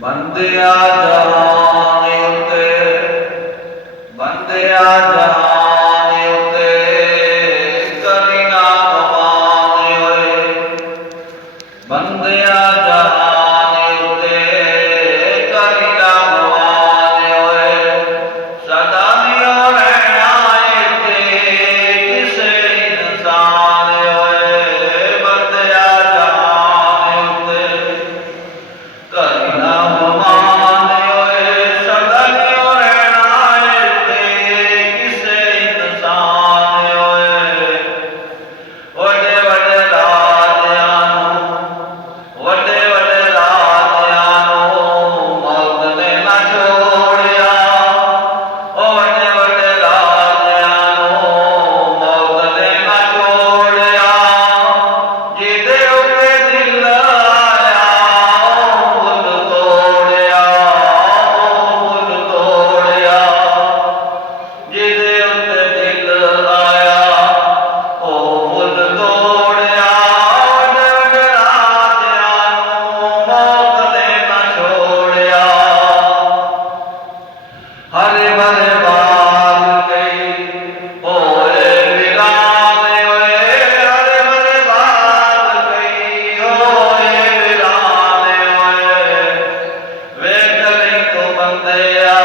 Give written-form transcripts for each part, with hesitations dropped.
ਬੰਦਿਆ ਜਹਾਨ ਉਤੇ, ਬੰਦਿਆ ਜਹਾਨ ਉਤੇ ਕਰੀ ਨਾ ਗਵਾਨ ਹੋਏ। ਬੰਦਿਆ ਜਹਾਨ ਉਤੇ ਕਰੀ ਨਾ ਗਵਾਨ ਹੋਏ। ਸਦਾ ਨਿਉ ਰਹਿਣਾ ਇੱਥੇ ਕਿਸੇ ਇਨਸਾਨ ਹੋਏ। ਬੰਦਿਆ ਜਹਾਨ ਉਤੇ ਕਰੀ ਨਾ ਗਵਾਨ ਹੋਏ। ਸਦਾ ਨਿਉ ਰਹਿਣਾ ਇੱਥੇ ਕਿਸੇ ਇਨਸਾਨ ਹੋਏ। ਵੱਡੇ ਵੱਡੇ ਰਾਜਿਆਂ ਨੂੰ, ਵੱਡੇ ਵੱਡੇ ਰਾਜਿਆਂ ਨੂੰ ਮੌਤ ਨੇ ਨਾ ਛੋੜਿਆ। ਉਹ ਵੱਡੇ ਵੱਡੇ ਰਾਜਿਆਂ ਨੂੰ ਮੌਤ ਨੇ ਨਾ ਛੋੜਿਆ। ਜਿਹਦੇ ਉੱਤੇ ਦਿਲ ਆਇਆ ਉਹ ਫੁੱਲ ਤੋੜਿਆ, ਉਹ ਫੁੱਲ ਤੋੜਿਆ। ਜਿਹਦੇ ਉੱਤੇ ਦਿਲ ਆਇਆ ਉਹ ਫੁੱਲ ਤੋੜਿਆ। ਵੱਡੇ ਵੱਡੇ ਰਾਜਿਆਂ ਨੂੰ ਮੌਤ ਨੇ ਨਾ ਛੋੜਿਆ। ਹਰੇ ਭਰੇ ਬਾਗ ਕਈ ਹੋਏ ਵੀਰਾਨ ਹੋਏ। ਹਰੇ ਭਰੇ ਬਾਗ ਕਈ ਹੋਏ ਵੀਰਾਨ ਹੋਏ। ਵੇਖ ਲਈ ਤੂੰ ਬੰਦਿਆ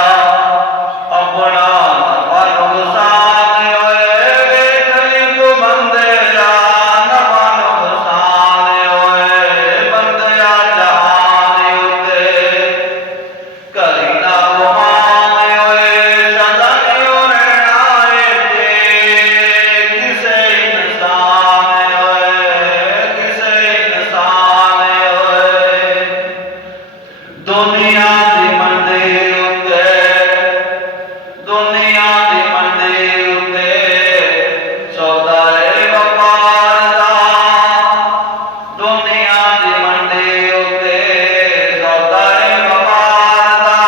ਆਪਣਾ ਨਫਾ ਨੁਕਸਾਨ ਹੋਏ। ਵੇਖ ਲਈ ਤੂੰ ਬੰਦਿਆ ਨਫਾ ਨੁਕਸਾਨ ਹੋਏ। ਬੰਦਿਆ ਜਹਾਨ ਉਤੇ ਕਰੀ ਨਾ ਗੁਮਾਨ ਹੋਏ। ਸਦਾ ਨਿਉ ਰਹਿਣਾ ਇੱਥੇ ਕਿਸੇ ਇਨਸਾਨ ਹੋਏ, ਕਿਸੇ ਇਨਸਾਨ ਹੋਏ। ਦੁਨੀਆ ਦੀ ਮੰਡੀ ਉੱਤੇ, ਦੁਨੀਆ ਦੀ ਮੰਡੀ ਉੱਤੇ ਸੌਦਾ ਏ ਵਪਾਰ ਦਾ। ਦੁਨੀਆ ਦੀ ਮੰਡੀ ਉੱਤੇ ਸੌਦਾ ਏ ਵਪਾਰ ਦਾ।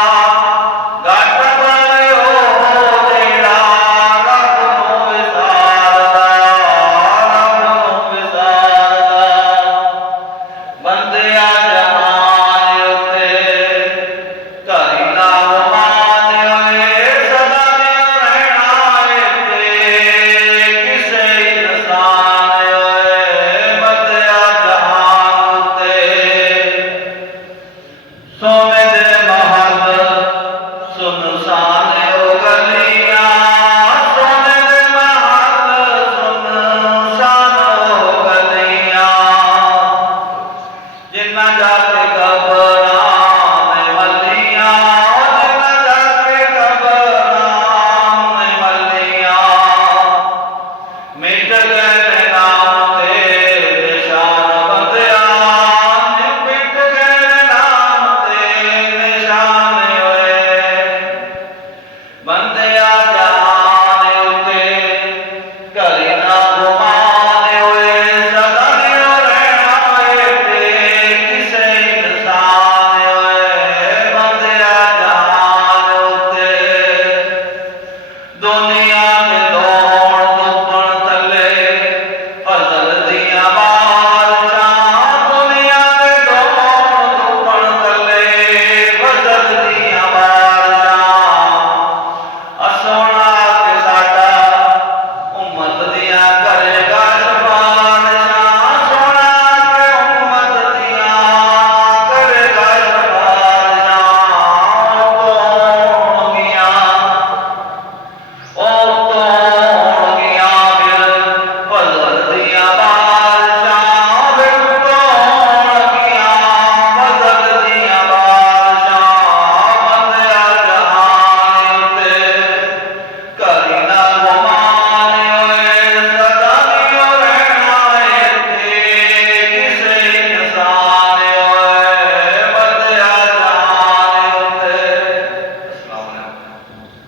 ਘੱਟ ਪਾਵੇ ਉਹ ਜਿਹੜਾ ਰੱਬ ਨੂੰ ਵਿਸਾਰਦਾ, ਰੱਬ ਨੂੰ ਵਿਸਾਰਦਾ। ਬੰਦਿਆ ਜਹਾਨ ਉਤੇ ਕਰੀ ਨਾ ਗੁਮਾਨ ਹੋਏ। ਸਦਾ ਨਿਉ ਰਹਿਣਾ ਇੱਥੇ ਕਿਸੇ ਇਨਸਾਨ ਹੋਏ। ਬੰਦਿਆ ਜਹਾਨ ਉਤੇ ਸੋਨੇ ਦੇ